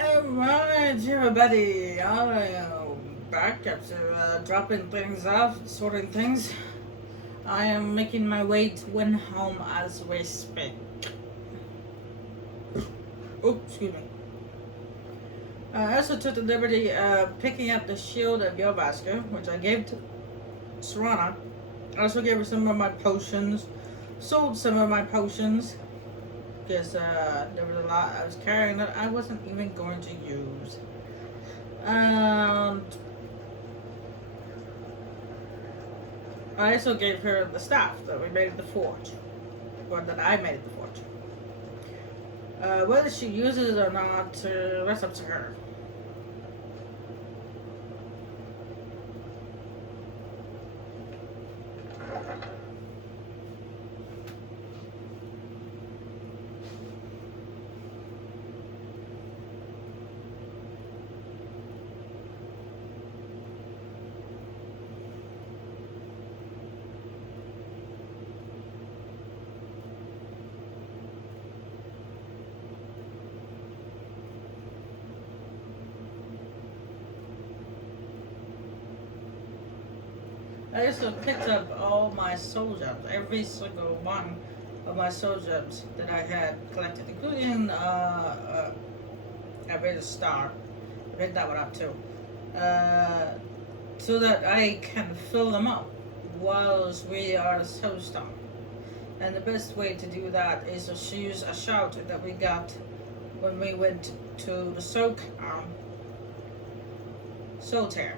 Alright, everybody, I am back after dropping things off, sorting things. I am making my way to win home as we speak. Oh, excuse me. I also took the liberty of picking up the shield of Yovaska, which I gave to Serana. I also gave her some of my potions, sold some of my potions, because there was a lot I was carrying that I wasn't even going to use. And I also gave her the staff that we made at the forge, or that I made at the forge. Whether she uses it or not, that's up to her. I also picked up all my soul gems, every single one of my soul gems that I had collected, including I made a star. I picked that one up too, so that I can fill them up whilst we are soul stone. And the best way to do that is to use a shout that we got when we went to the soul tear.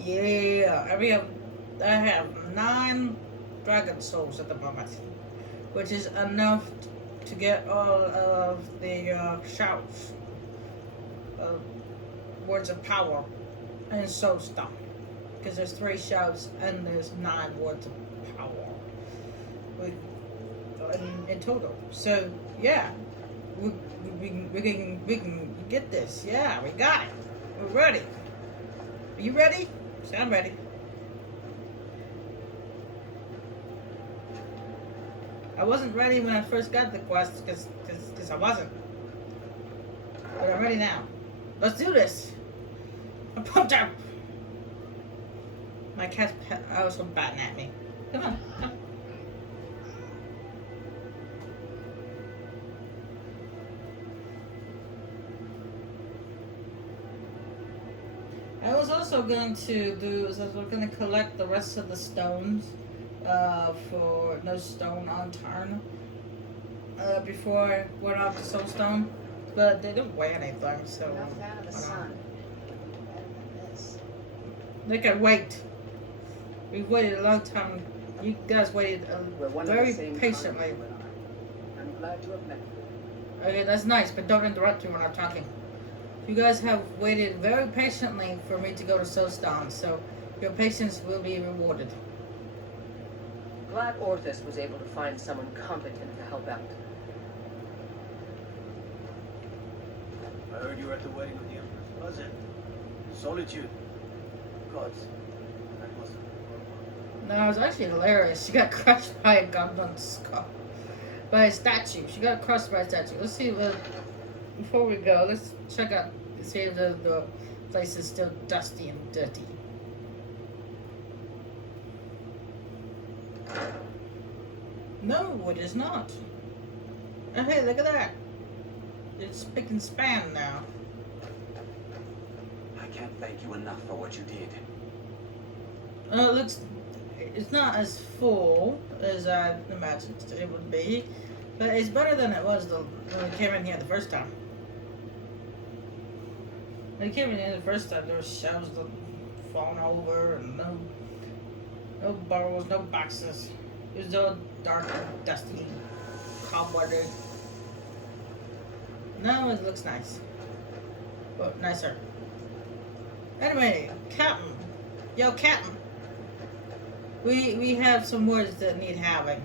Yeah, I have 9 dragon souls at the moment, which is enough to get all of the shouts, words of power, and soul stone. Because there's 3 shouts and there's 9 words of power in total. So yeah, we can get this. Yeah, we got it. We're ready. Are you ready? I'm ready. I wasn't ready when I first got the quest because I wasn't. But I'm ready now. Let's do this. I'm pumped up. My cat's also batting at me. Come on. Come. I was also going to do is I was going to collect the rest of the stones for no stone unturned before I went off to Soulstone, but they didn't weigh anything, so Enough out of the sun. they could wait. We've waited a long time. You guys waited very patiently. I'm glad to have met you. Okay, that's nice, but don't interrupt me when I'm talking. You guys have waited very patiently for me to go to Soulstone, so your patience will be rewarded. Glad Orthus was able to find someone competent to help out. I heard you were at the wedding of the Empress. Was it? Solitude. Gods. That must have been No, it was actually hilarious. She got crushed by a goblin skull. By a statue. She got crushed by a statue. Let's see, before we go, let's check out, see if the place is still dusty and dirty. No, it is not. Oh, hey, look at that. It's spick and span now. I can't thank you enough for what you did. It looks, it's not as full as I imagined it would be, but it's better than it was when we came in here the first time. When we came in here the first time, there were shelves that falling over and no barrels, no boxes. It was all dark and dusty, cobwebby. Now it looks nice, but nicer. Anyway, Captain, yo, Captain. We have some words that need having.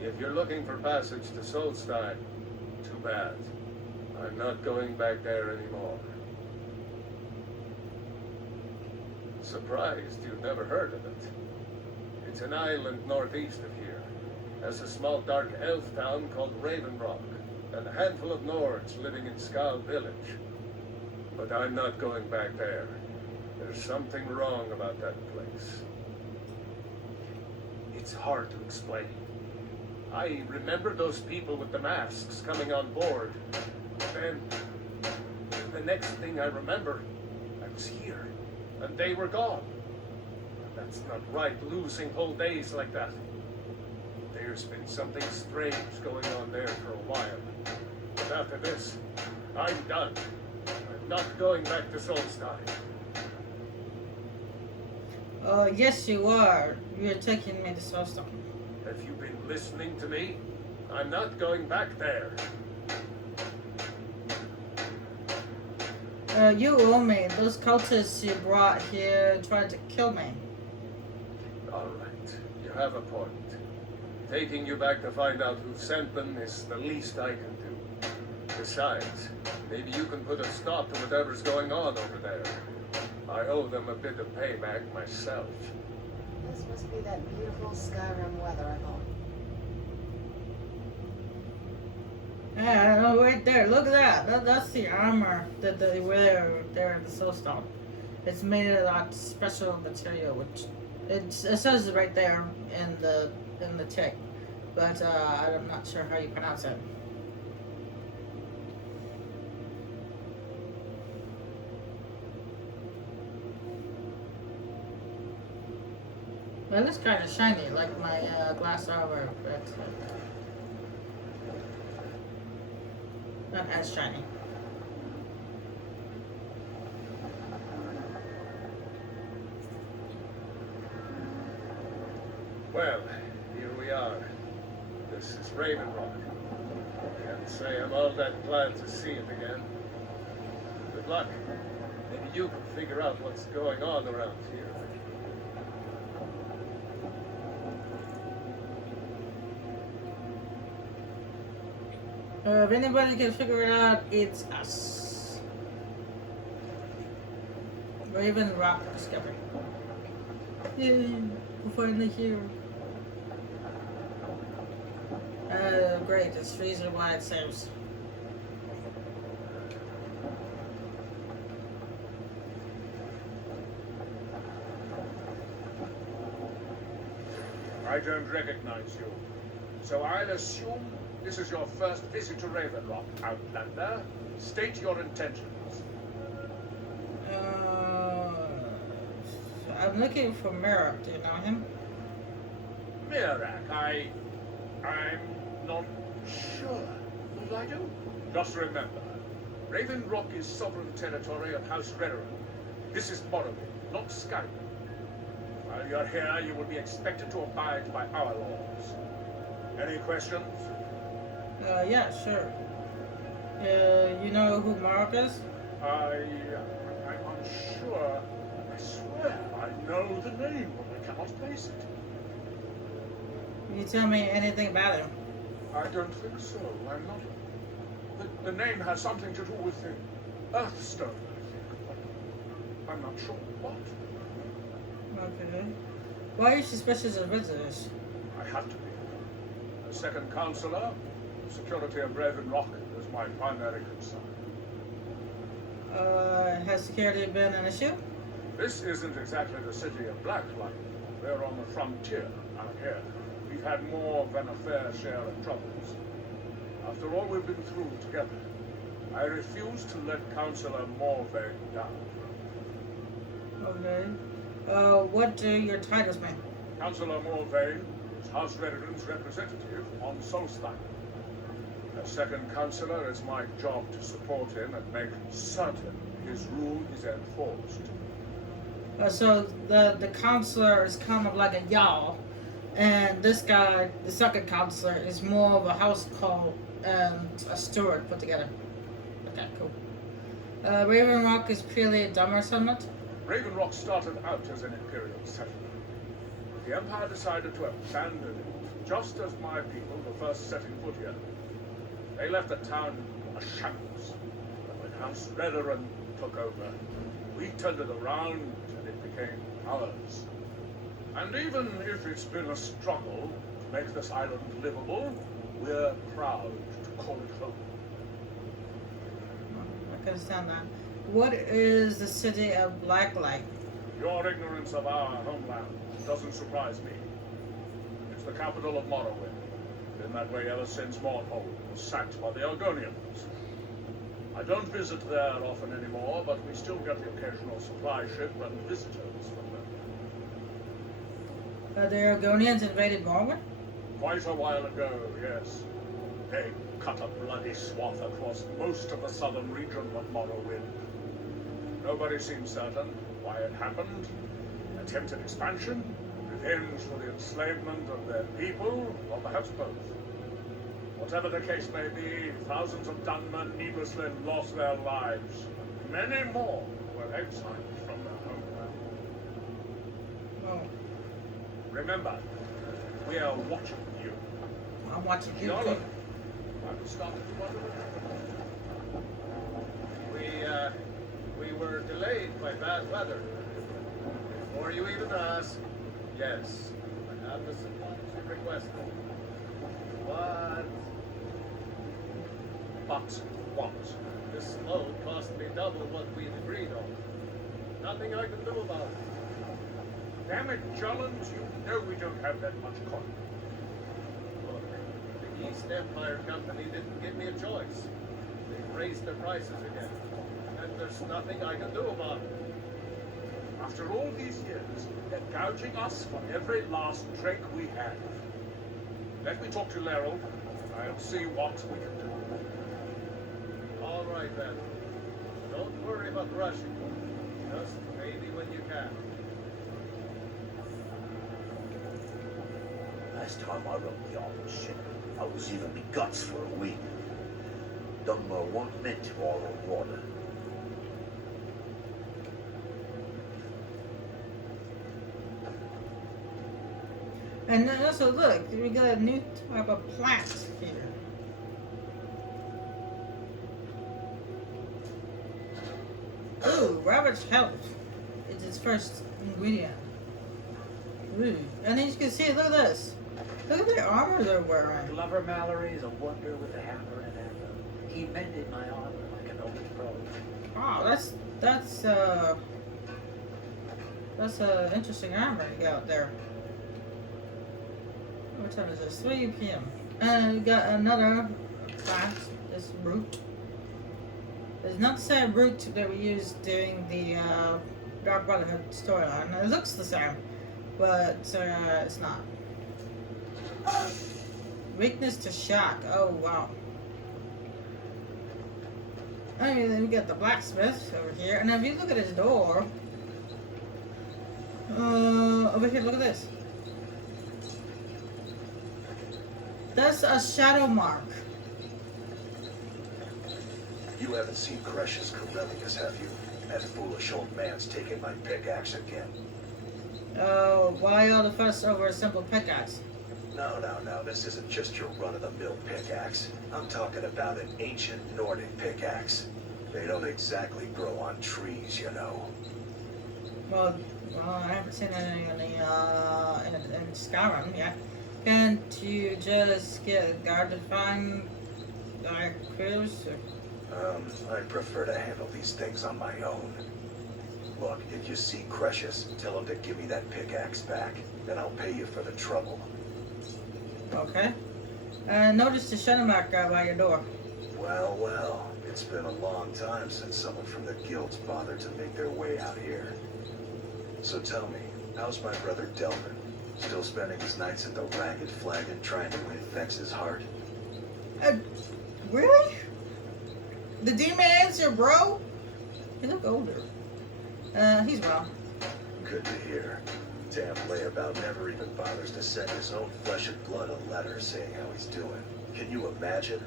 If you're looking for passage to Solstein, too bad. I'm not going back there anymore. Surprised you've never heard of it. It's an island northeast of here. Has a small dark elf town called Raven Rock. and a handful of Nords living in Skal Village. But I'm not going back there. There's something wrong about that place. It's hard to explain. I remember those people with the masks coming on board. Then, the next thing I remember, I was here, and they were gone. That's not right, losing whole days like that. There's been something strange going on there for a while. But after this, I'm done. I'm not going back to Solstheim. Yes, you are. You're taking me to Solstheim. Have you been listening to me? I'm not going back there. You owe me. Those cultists you brought here tried to kill me. All right, you have a point. Taking you back to find out who sent them is the least I can do. Besides, maybe you can put a stop to whatever's going on over there. I owe them a bit of payback myself. This must be that beautiful Skyrim weather I thought. Yeah, right there. Look at that. That's the armor that they wear there in the Soulstone. It's made of that special material, which it says right there in the tick, but I'm not sure how you pronounce it. Well, it looks kind of shiny, like my glass armor, but not as shiny. Well, here we are. This is Raven Rock. Can't say I'm all that glad to see it again. Good luck. Maybe you can figure out what's going on around here. If anybody can figure it out, it's us. Raven Rock Discovery. Yay, we're finally here. Great, it's freezer wide saves. I don't recognize you. So I'll assume this is your first visit to Raven Rock, Outlander. State your intentions. I'm looking for Merrick. Do you know him? Mirak, I'm not sure. What I do? Just remember, Raven Rock is sovereign territory of House Redoran. This is Morrowind, not Skyrim. While you're here, you will be expected to abide by our laws. Any questions? Yeah, sure. You know who Mark is? I'm unsure. I swear I know the name, but I cannot place it. Can you tell me anything about him? I don't think so. I'm not. The name has something to do with the Earthstone, I think, but I'm not sure what. Okay. Why are you suspicious of visitors? I have to be. As second counselor, the security of Raven Rock is my primary concern. Has security been an issue? This isn't exactly the city of Blacklight. We're on the frontier out here. We've had more than a fair share of troubles. After all we've been through together, I refuse to let Councillor Morvain down. Okay. What do your titles mean? Councillor Morvain is House Redoran's representative on Solstheim. As second councillor, it's my job to support him and make certain his rule is enforced. So the counselor is kind of like a Jarl, and this guy, the second counselor, is more of a house call and a steward put together. Okay, cool. Raven Rock is purely a dumber settlement. Raven Rock started out as an imperial settlement. The Empire decided to abandon it just as my people were first setting foot here. They left the town a shambles. But when House Redoran took over, we turned it around and it became ours. And even if it's been a struggle to make this island livable, we're proud to call it home. I can understand that. What is the city of Blacklight? Your ignorance of our homeland doesn't surprise me. It's the capital of Morrowind. Been that way ever since Morphle was sacked by the Argonians. I don't visit there often anymore, but we still get the occasional supply ship and visitors from them. The Argonians invaded Morrowind? Quite a while ago, yes. They cut a bloody swath across most of the southern region of Morrowind. Nobody seems certain why it happened. Attempted expansion, revenge for the enslavement of their people, or perhaps both. Whatever the case may be, thousands of Dunmen needlessly lost their lives. Many more were exiled from their homeland. Oh, Remember, we are watching you. I'm watching you Yolo, too. I'm starting to wonder. We were delayed by bad weather. Before you even ask, yes, I have the supplies you requested. But what? This load cost me double what we'd agreed on. Nothing I can do about it. Damn it, Jollens, you know we don't have that much coin. Look, the East Empire Company didn't give me a choice. They raised their prices again. And there's nothing I can do about it. After all these years, they're gouging us for every last drink we have. Let me talk to Laryl. I'll see what we can do. All right then. Don't worry about rushing. Just maybe when you can. Last time I rode the old ship, I was even me guts for a week. Dunmer weren't meant to all on water. And also, look, we got a new type of plant here. Ooh, Robert's health. It's his first ingredient. Ooh. And then you can see, look at this. Look at the armor they're wearing. Glover Mallory is a wonder with a hammer and anvil. He mended my armor like an old pro. Oh, that's interesting armor you got there. What time is this? 3 p.m. And we got another plant, this root. It's not the same root that we used during the Dark Brotherhood storyline. It looks the same, but it's not. Weakness to shock. Oh, wow. And then we got the blacksmith over here. And if you look at his door, over here, look at this. That's a shadow mark. You haven't seen Crush's Corellius, have you? That foolish old man's taken my pickaxe again. Oh, why all the fuss over a simple pickaxe? No, this isn't just your run-of-the-mill pickaxe. I'm talking about an ancient Nordic pickaxe. They don't exactly grow on trees, you know. Well, I haven't seen any in Skyrim yet. Can't you just get a guard to find crews? I prefer to handle these things on my own. Look, if you see Crush's, tell him to give me that pickaxe back, then I'll pay you for the trouble. Okay. Notice the shadow mark by your door. Well, it's been a long time since someone from the guilds bothered to make their way out here. So tell me, how's my brother Delvin? Still spending his nights at the Ragged Flagon trying to win Vex's heart? Really? The demands your bro? He look older. He's well. Good to hear. Damn layabout never even bothers to send his own flesh and blood a letter saying how he's doing. Can you imagine?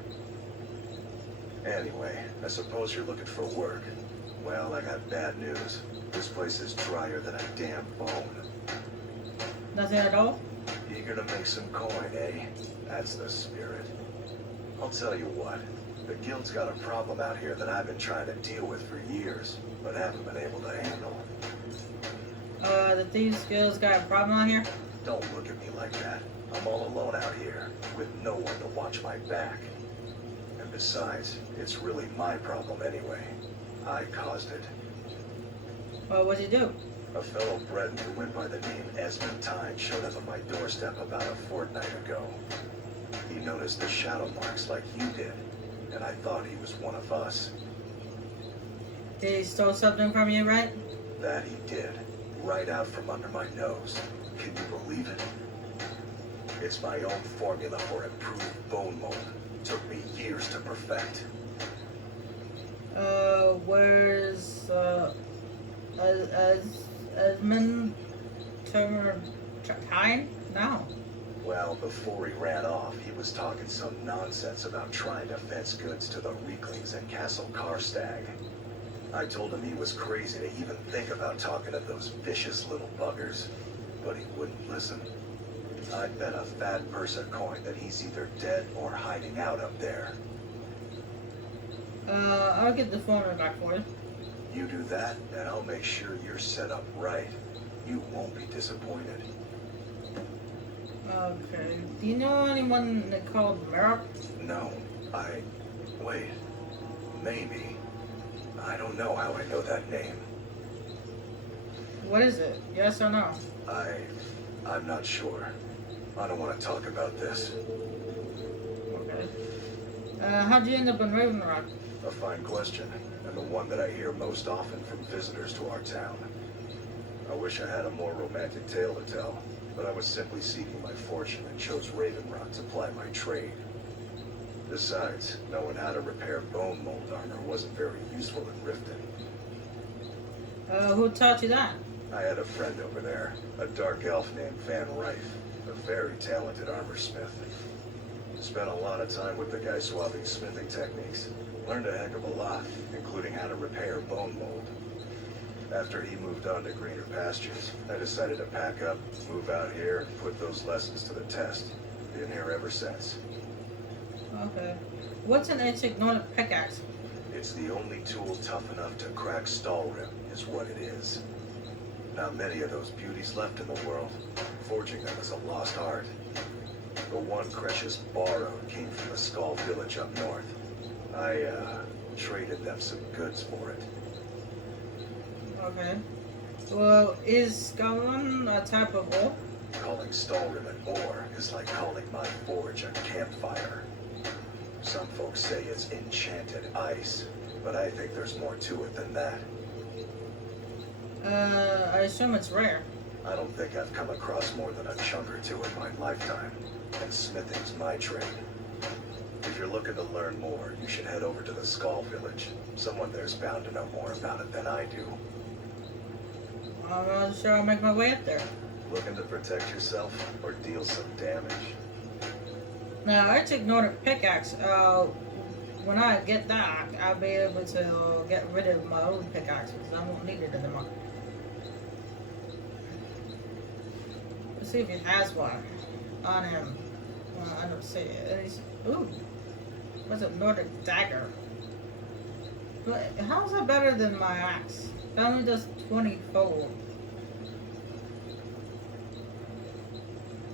Anyway, I suppose you're looking for work. Well, I got bad news. This place is drier than a damn bone. Nothing at all? Eager to make some coin, eh? That's the spirit. I'll tell you what. The guild's got a problem out here that I've been trying to deal with for years, but haven't been able to handle. The Thieves Guild's got a problem out here? Don't look at me like that. I'm all alone out here, with no one to watch my back. Besides, it's really my problem anyway. I caused it. Well, what'd you do? A fellow Breton who went by the name Esmond Tyne showed up at my doorstep about a fortnight ago. He noticed the shadow marks like you did, and I thought he was one of us. Did he stole something from you, right? That he did, right out from under my nose. Can you believe it? It's my own formula for improved bone mold. Took me years to perfect. Where's, Esmond Tyne? No. Well, before he ran off, he was talking some nonsense about trying to fence goods to the Reeklings at Castle Karstag. I told him he was crazy to even think about talking to those vicious little buggers, but he wouldn't listen. I'd bet a fat purse a coin that he's either dead or hiding out up there. I'll get the formula back for you. You do that, and I'll make sure you're set up right. You won't be disappointed. Okay. Do you know anyone they called Merrick? No, wait. Maybe. I don't know how I know that name. What is it? Yes or no? I'm not sure. I don't want to talk about this. Okay. How'd you end up in Raven Rock? A fine question, and the one that I hear most often from visitors to our town. I wish I had a more romantic tale to tell, but I was simply seeking my fortune and chose Raven Rock to ply my trade. Besides, knowing how to repair bone mold armor wasn't very useful in Riften. Who taught you that? I had a friend over there, a dark elf named Van Rife, a very talented armor smith. Spent a lot of time with the guy swapping smithing techniques. Learned a heck of a lot, including how to repair bone mold. After he moved on to greener pastures, I decided to pack up, move out here, and put those lessons to the test. Been here ever since. Okay. What's an ancient Nordic pickaxe? It's the only tool tough enough to crack Skyrim, is what it is. Not many of those beauties left in the world. Forging them is a lost art. The one Cretius borrowed came from the Skull village up north. I, traded them some goods for it. Okay. Well, is Skyrim a type of ore? Calling Stalrim an ore is like calling my forge a campfire. Some folks say it's enchanted ice, but I think there's more to it than that. I assume it's rare. I don't think I've come across more than a chunk or two in my lifetime, and smithing's my trade. If you're looking to learn more, you should head over to the Skull village. Someone there's bound to know more about it than I do. I'm sure I'll make my way up there. Looking to protect yourself or deal some damage? Now, I took Nordic pickaxe. When I get that, I'll be able to get rid of my old pickaxe because I won't need it anymore. Let's see if he has one on him. Well, I don't see it. Ooh, what's a Nordic dagger? But how's that better than my axe? That only does 24.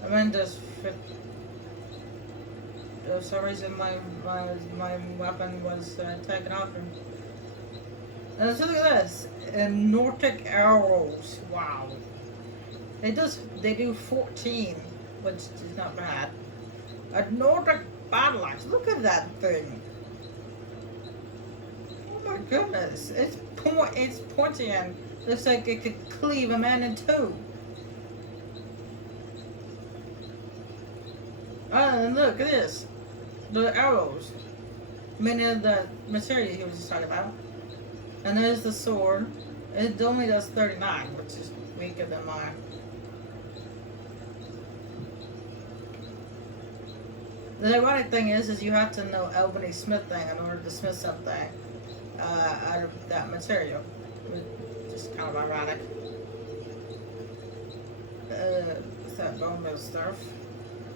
I mean, does 50. For some reason, my weapon was taken off him. And so look at this, and Nordic arrows. Wow, they do 14, which is not bad. A Nordic battle axe. Look at that thing. Oh my goodness, it's pointy and looks like it could cleave a man in two. And look at this. The arrows, meaning the material he was just talking about. And there's the sword. It only does 39, which is weaker than mine. The ironic thing is you have to know Albany smithing in order to smith something out of that material. Which is kind of ironic. What's that bone meal stuff?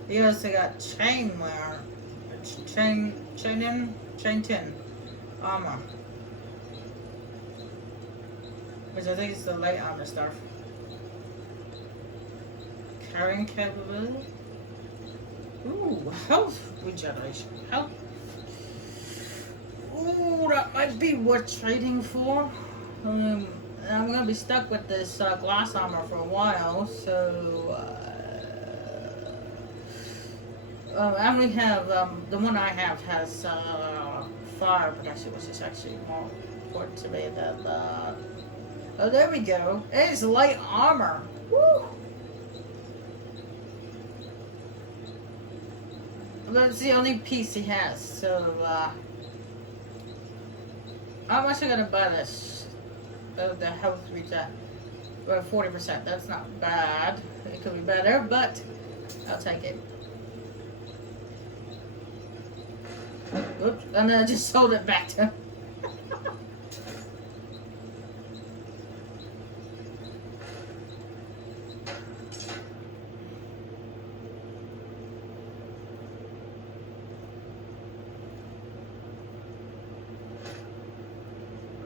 He also got chainware. Chain 10 armor, which I think is the light armor stuff. Carrying capability. Ooh, health regeneration. Health. Ooh, that might be worth trading for. I'm gonna be stuck with this glass armor for a while, so I only have the one I have has fire protection, which is actually more important to me than oh, there we go. It's light armor. Woo! That's the only piece he has, so how much am I gonna buy this? The health reset. 40%. That's not bad. It could be better, but I'll take it. Oops, and then I just sold it back to him.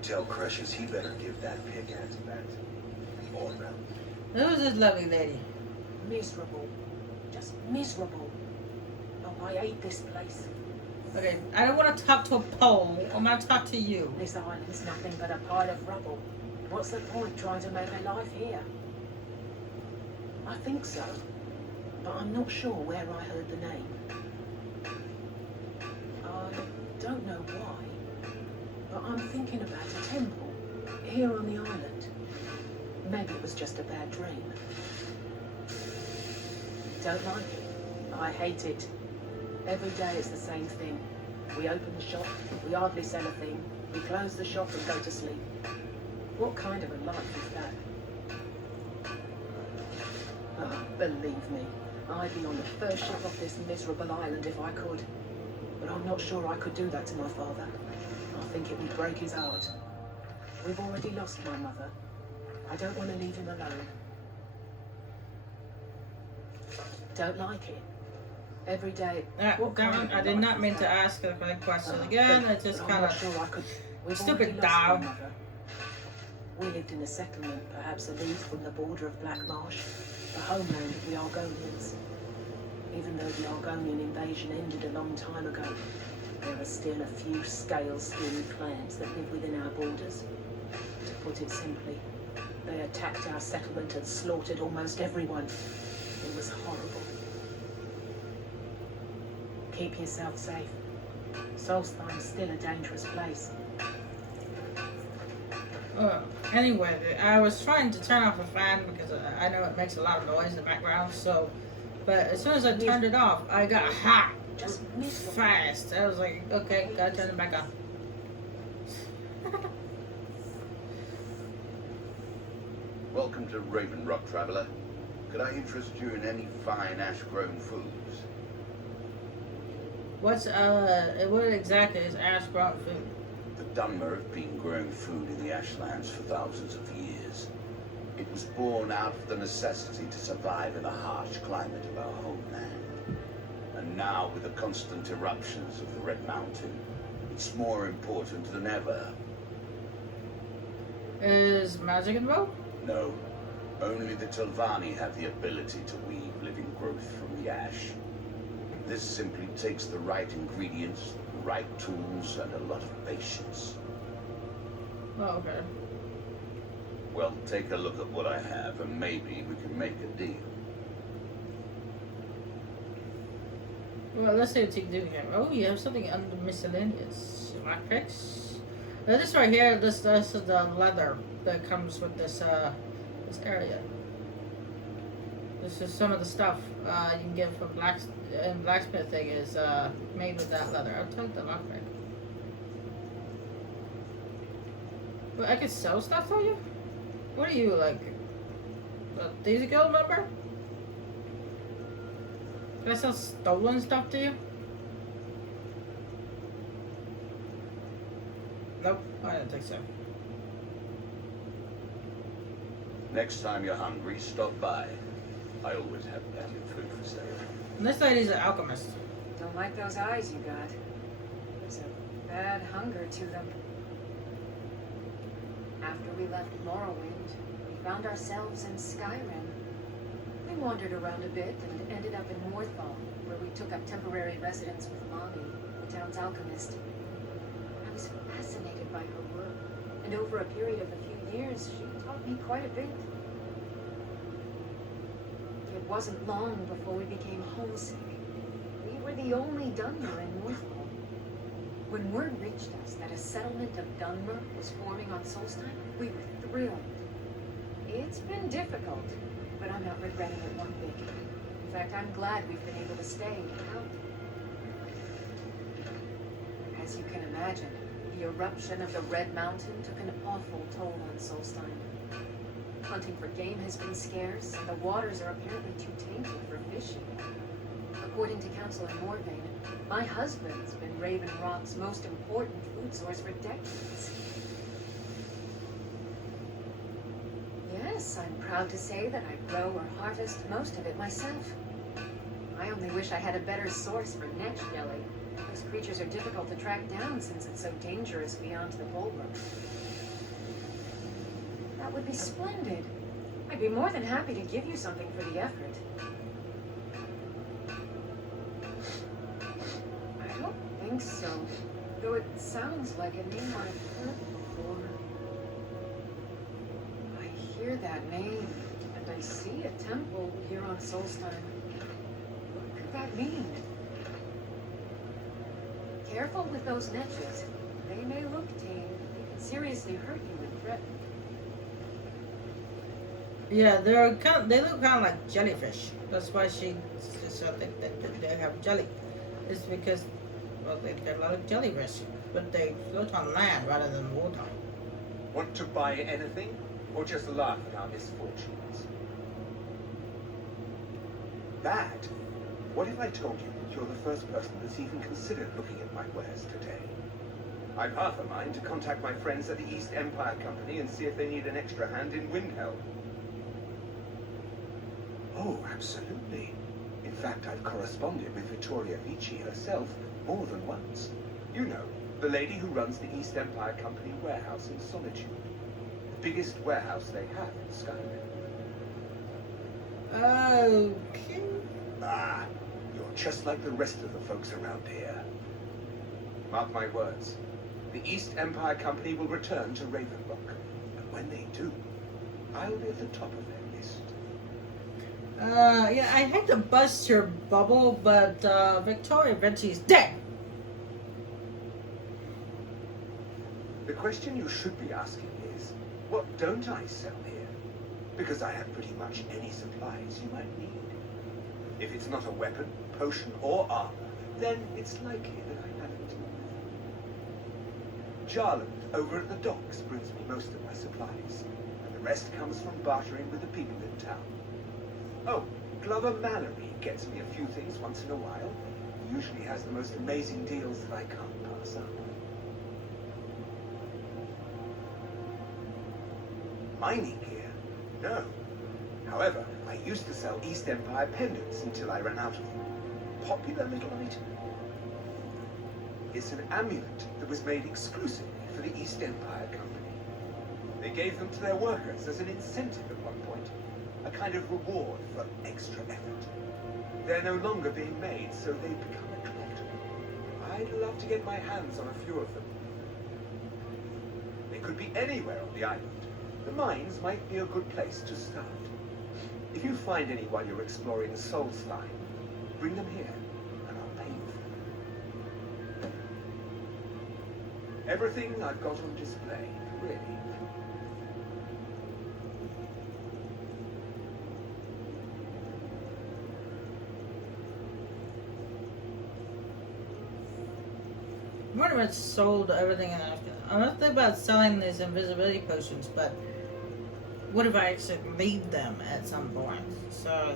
Tell Crushes he better give that pickaxe back to me. Or else. Who's this lovely lady? Miserable. Just miserable. Oh, I hate this place. Okay, I don't want to talk to a pole. I'm gonna talk to you. This island's nothing but a pile of rubble. What's the point trying to make a life here? I think so, but I'm not sure where I heard the name. I don't know why, but I'm thinking about a temple here on the island. Maybe it was just a bad dream. Don't like it. I hate it. Every day it's the same thing. We open the shop, we hardly sell a thing. We close the shop and go to sleep. What kind of a life is that? Oh, believe me, I'd be on the first ship off this miserable island if I could. But I'm not sure I could do that to my father. I think it would break his heart. We've already lost my mother. I don't want to leave him alone. Don't like it. Every day. What kind of I did not mean to ask her that question again. I just kind of stupid dial. We lived in a settlement, perhaps a league from the border of Black Marsh, the homeland of the Argonians. Even though the Argonian invasion ended a long time ago, there are still a few scale-skinned clans that live within our borders. To put it simply, they attacked our settlement and slaughtered almost everyone. It was horrible. Keep yourself safe. Solstheim's still a dangerous place. Anyway, I was trying to turn off the fan because I know it makes a lot of noise in the background, so... But as soon as I turned it off, I got hot. Just fast. I was like, okay, gotta turn it back on. Welcome to Raven Rock, traveler. Could I interest you in any fine ash-grown foods? What exactly is ash-grown food? The Dunmer have been growing food in the ashlands for thousands of years. It was born out of the necessity to survive in the harsh climate of our homeland. And now, with the constant eruptions of the Red Mountain, it's more important than ever. Is magic involved? No. Only the Telvanni have the ability to weave living growth from the ash. This simply takes the right ingredients, the right tools, and a lot of patience. Oh, okay. Well, take a look at what I have, and maybe we can make a deal. Well, let's see what you can do here. Oh, you have something under miscellaneous. Lockpicks. Now, this right here, this is the leather that comes with this this area. This is some of the stuff you can get from blacksmithing is made with that leather. I'll take the lockpick. Well, I can sell stuff for you? What are you, like, a Daisy Guild member? Can I sell stolen stuff to you? Nope, I don't think so. Next time you're hungry, stop by. I always have plenty of food for sale. And this lady's an alchemist. Don't like those eyes you got. There's a bad hunger to them. After we left Morrowind, we found ourselves in Skyrim. We wandered around a bit and ended up in Morthal, where we took up temporary residence with Mami, the town's alchemist. was fascinated by her work, and over a period of a few years, she taught me quite a bit. It wasn't long before we became homesick. We were the only Dunmer in Northall. When word reached us that a settlement of Dunmer was forming on Solstein, we were thrilled. It's been difficult, but I'm not regretting it one bit. In fact, I'm glad we've been able to stay and help. As you can imagine, the eruption of the Red Mountain took an awful toll on Solstein. Hunting for game has been scarce, and the waters are apparently too tainted for fishing. According to Councilor Morvain, my husband's been Raven Rock's most important food source for decades. Yes, I'm proud to say that I grow or harvest most of it myself. I only wish I had a better source for netch jelly. Those creatures are difficult to track down since it's so dangerous beyond the bulwark. That would be splendid. I'd be more than happy to give you something for the effort. I don't think so, though it sounds like a name I've heard before. I hear that name, and I see a temple here on Solstein. What could that mean? Careful with those netches. They may look tame. They can seriously hurt you when threatened. Yeah, they look kind of like jellyfish. That's why she said that they have jelly. It's because, well, they're like jellyfish, but they float on land rather than water. Want to buy anything, or just laugh at our misfortunes? Bad. What if I told you that you're the first person that's even considered looking at my wares today? I've half a mind to contact my friends at the East Empire Company and see if they need an extra hand in Windhelm. Oh, absolutely. In fact, I've corresponded with Vittoria Vici herself more than once. You know, the lady who runs the East Empire Company warehouse in Solitude. The biggest warehouse they have in Skyrim. Okay. Ah, you're just like the rest of the folks around here. Mark my words. The East Empire Company will return to Ravenlock. And when they do, I'll be at the top of their list. Yeah, I hate to bust your bubble, but Victoria Vici's dead. The question you should be asking is, what don't I sell here? Because I have pretty much any supplies you might need. If it's not a weapon, potion, or armor, then it's likely that I haven't. Jarland, over at the docks, brings me most of my supplies, and the rest comes from bartering with the people in town. Oh, Glover Mallory gets me a few things once in a while. He usually has the most amazing deals that I can't pass up. Mining gear? No. However, I used to sell East Empire pendants until I ran out of them. Popular little item. It's an amulet that was made exclusively for the East Empire Company. They gave them to their workers as an incentive at one point, a kind of reward for extra effort. They're no longer being made, so they've become a collectible. I'd love to get my hands on a few of them. They could be anywhere on the island. The mines might be a good place to start. If you find any while you're exploring Solstein, bring them here, and I'll pay you for them. Everything I've got on display, really. I wonder if it's sold everything in Afghanistan. I'm not thinking about selling these invisibility potions, but what if I actually need them at some point? So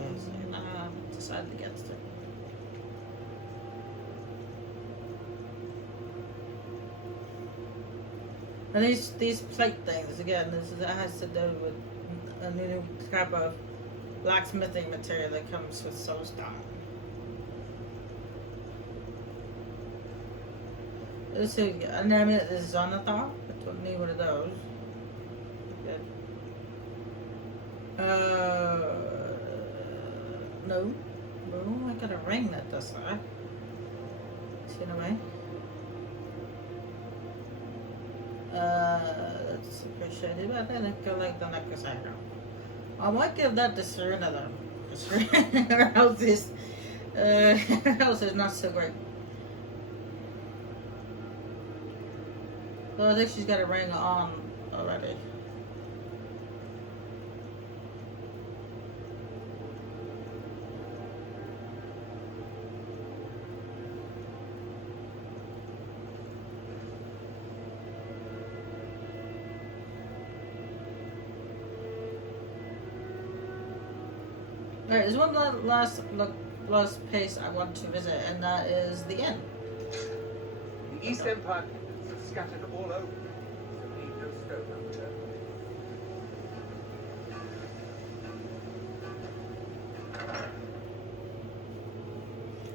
I decided against it. And these plate things again, that has to do with a new type of blacksmithing material that comes with Soulstone. This is an amulet is Zonathar. I don't need one of those. Good. No. No, I got a ring that does that. See what I mean? That's appreciated. But then I collect the necklace I know. I might give that to Serena though. Her house is, her house is not so great. Well, I think she's got a ring on already. Alright, there's one last place I want to visit, and that is the inn. The East Empire are scattered all over. So leave no stone unturned.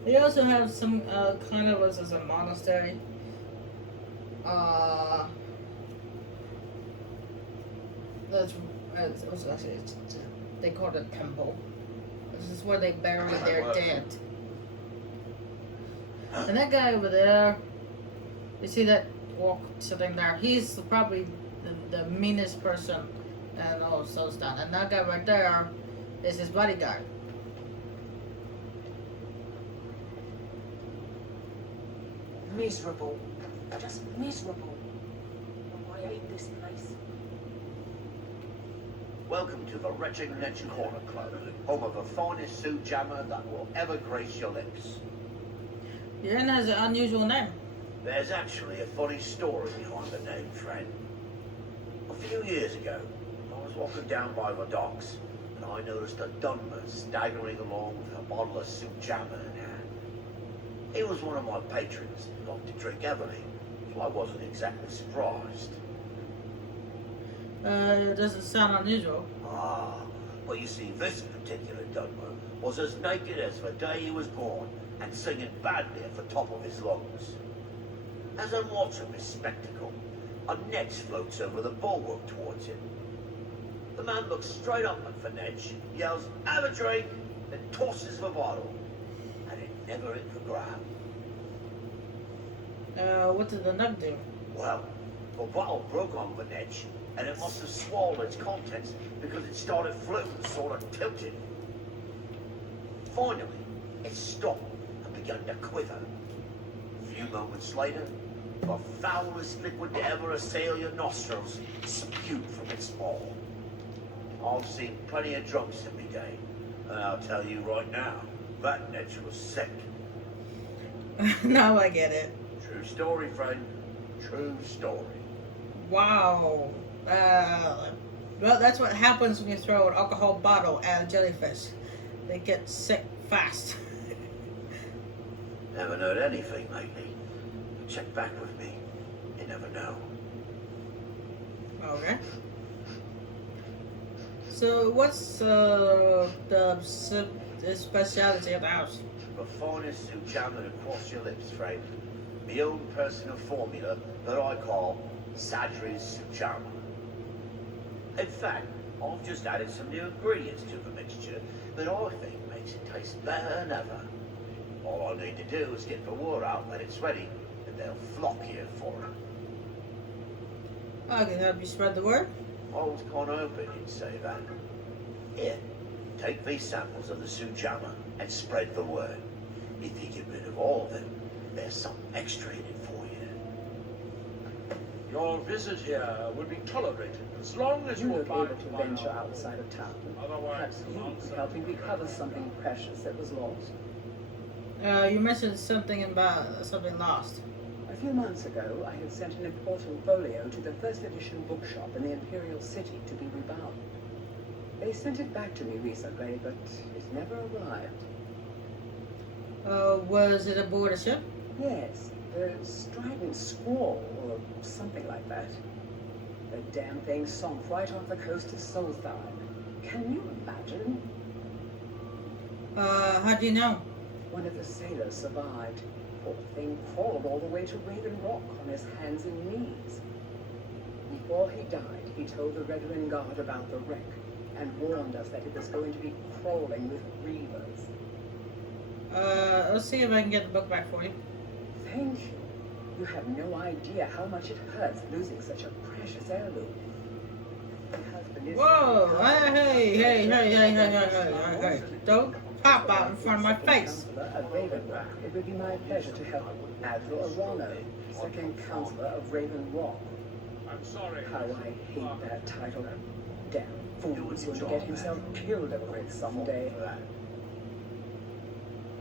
They also have some kind of as a monastery. That's actually they call it a temple. This is where they bury their dead. And that guy over there, you see that walk sitting there? He's probably the meanest person in all Soulstone. And that guy right there is his bodyguard. Miserable. Just miserable. Oh, I hate this place. Welcome to the Wretched Wretched Corner Club, home of the finest suit jammer that will ever grace your lips. Your inn has an unusual name. There's actually a funny story behind the name, friend. A few years ago, I was walking down by the docks, and I noticed a Dunmer staggering along with a bottle of soup jammer in hand. He was one of my patrons who liked to drink heavily, so I wasn't exactly surprised. It doesn't sound unusual. Ah, but you see, this particular Dunmer was as naked as the day he was born, and singing badly at the top of his lungs. As I'm watching this spectacle, a Nedge floats over the bulwark towards him. The man looks straight up at the Nedge, yells, "Have a drink," then tosses the bottle, and it never hit the ground. What did the nug do? Well, the bottle broke on the Nedge, and it must have swallowed its contents because it started floating, sort of tilted. Finally, it stopped and began to quiver. A few moments later, the foulest liquid to ever assail your nostrils spewed from its maw. I've seen plenty of drunks in my day, and I'll tell you right now, that Nedge was sick. Now I get it. True story, friend. True story. Wow. Well, that's what happens when you throw an alcohol bottle at a jellyfish. They get sick fast. Haven't heard anything lately. Check back with me. You never know. Okay. So, what's the speciality of the house? The finest soup jamming across your lips, friend. My own personal formula that I call Sadri's soup jammer. In fact, I've just added some new ingredients to the mixture that I think makes it taste better than ever. All I need to do is get the word out that it's ready, and they'll flock here for it. I can help you spread the word. I was kind of hoping you'd say that. Here, take these samples of the soup jammer and spread the word. If you get rid of all of them, there's something extra in it for you. Your visit here will be tolerated as long as You you will be abide able to by venture our rules. outside of town. Otherwise, Perhaps you could help me recover something precious that was lost. You mentioned something about something lost. A few months ago, I had sent an important folio to the first edition bookshop in the Imperial City to be rebound. They sent it back to me recently, but it never arrived. Was it aboard a ship? Yes, the Strident Squall, or something like that. The damn thing sunk right off the coast of Solstheim. Can you imagine? How do you know? One of the sailors survived. Poor thing crawled all the way to Raven Rock on his hands and knees. Before he died, he told the Red Wind Guard about the wreck and warned us that it was going to be crawling with reavers. Let's see if I can get the book back for you. Thank you. You have no idea how much it hurts losing such a precious heirloom. My husband is Whoa! Hey! Don't pop out in front of my face. Counselor of Ravenrock. It would be my pleasure to help Admiral Arano, second counselor of Raven Rock. I'm sorry. How I hate that title. Damn fool's going to get himself killed over it someday.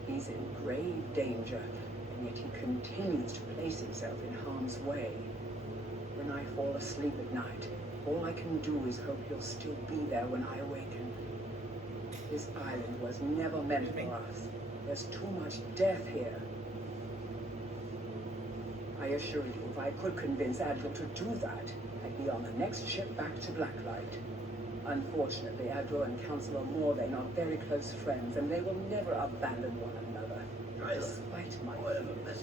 He's in grave danger, and yet he continues to place himself in harm's way. When I fall asleep at night, all I can do is hope he'll still be there when I awaken. This island was never meant for us. There's too much death here. I assure you, if I could convince Admiral to do that, I'd be on the next ship back to Blacklight. Unfortunately, Admiral and Councillor Morvain are very close friends, and they will never abandon one another, despite my fears.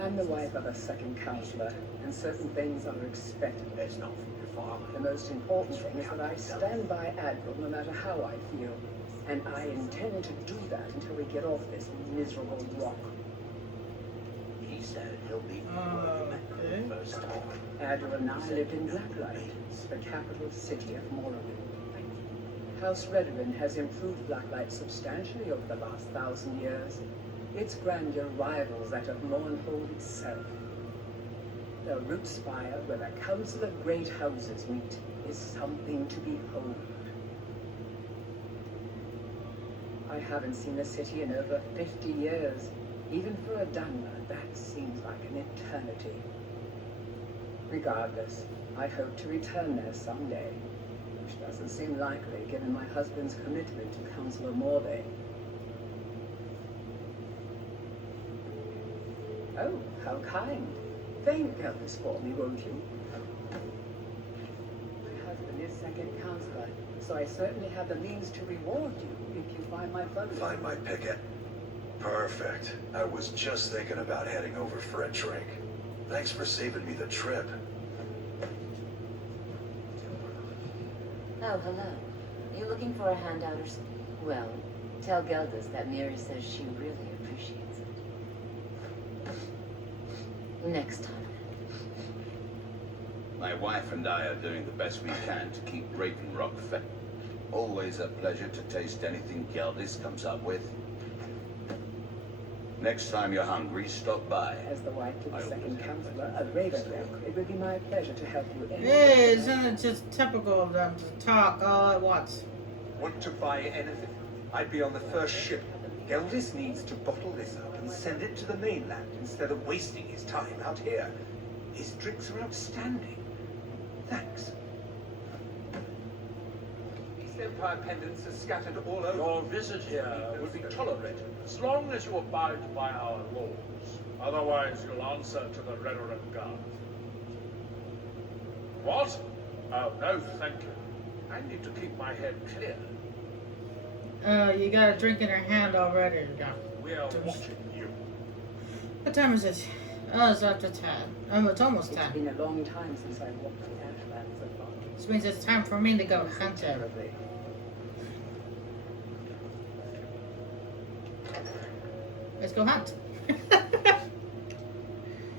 I'm the wife of a second counselor, and certain things are expected. It's not from your father. The most important thing is that I stand by Admiral no matter how I feel, and I intend to do that until we get off this miserable rock. He said he'll be Okay. first time. Admiral and I lived in Blacklight, the capital city of Morrowind. House Redorin has improved Blacklight substantially over the last 1,000 years. Its grandeur rivals that of Mournhold itself. The root spire where the council of great houses meet is something to behold. I haven't seen the city in over 50 years. Even for a Dunmer, that seems like an eternity. Regardless, I hope to return there someday, which doesn't seem likely given my husband's commitment to Councillor Morvain. Oh, how kind. Thank Elvis for me, won't you? My husband is second counselor, so I certainly have the means to reward you if you find my phone. Find my picket. Perfect. I was just thinking about heading over for a drink. Thanks for saving me the trip. Oh, hello. You looking for a handout or something? Well, tell Geldas that Miri says she really appreciates it. Next time. My wife and I are doing the best we can to keep Raven Rock fed. Always a pleasure to taste anything Geldas comes up with. Next time you're hungry, stop by. As the wife to the second counselor of Ravenrock, it would be my pleasure to help you any Hey, isn't it just typical of them to talk all at once? Want to buy anything? I'd be on the first ship. Geldas needs to bottle this up and send it to the mainland instead of wasting his time out here. His drinks are outstanding. Thanks. East Empire pendants are scattered all over. Your visit here will be tolerated as long as you abide by our laws. Otherwise, you'll answer to the Redoran Guard. What? Oh, no, thank you. I need to keep my head clear. You got a drink in your hand already. Yeah. We are watching you. What time is it? Oh, it's after 10. It's almost 10. It's been a long time since I walked the Ashlands of Bond. Which means it's time for me to go hunting. Terribly. Let's go hunt.